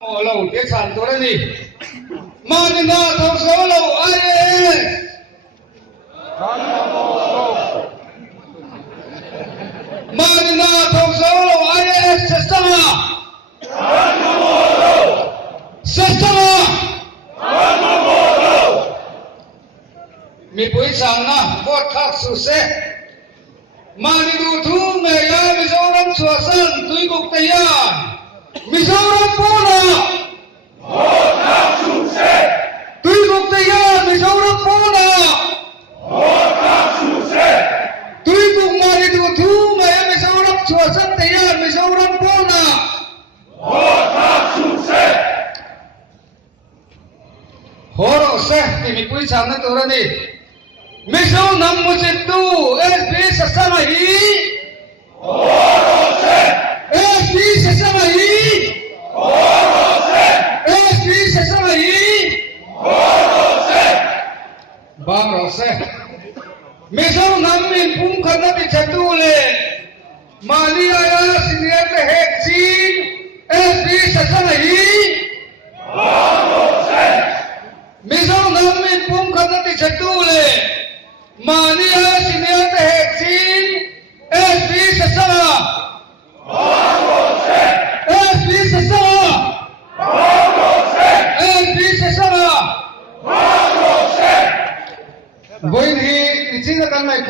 lâu tiết sản tôi đây gì mà người ta thông số lâu IAS mà người ta thông số lâu IAS system mi pui sang na vote khak su se mà đi du thu ngày ya mi zo ram chua san tui buk te ya mi zo ram po na vote khak su se tui buk te ya mi zo ram po na vote khak su se tui buk ma đi du thu ngày ya mi zo ram chua san te ya mi zo ram po na vote khak su se horo se ti mi pui sang na to ra ni Miso nam mujitu SB sesama hi Orose SB sesama hi Orose SB sesama hi Orose Bang rose Miso nam min pum khana ti chatu le Mali aya senior te hek chin SB sesama hi Orose Miso nam min pum khana ti chatu le Mania senior te heksin SB sesama SB sesama SB sesama Boin hi iching kan mai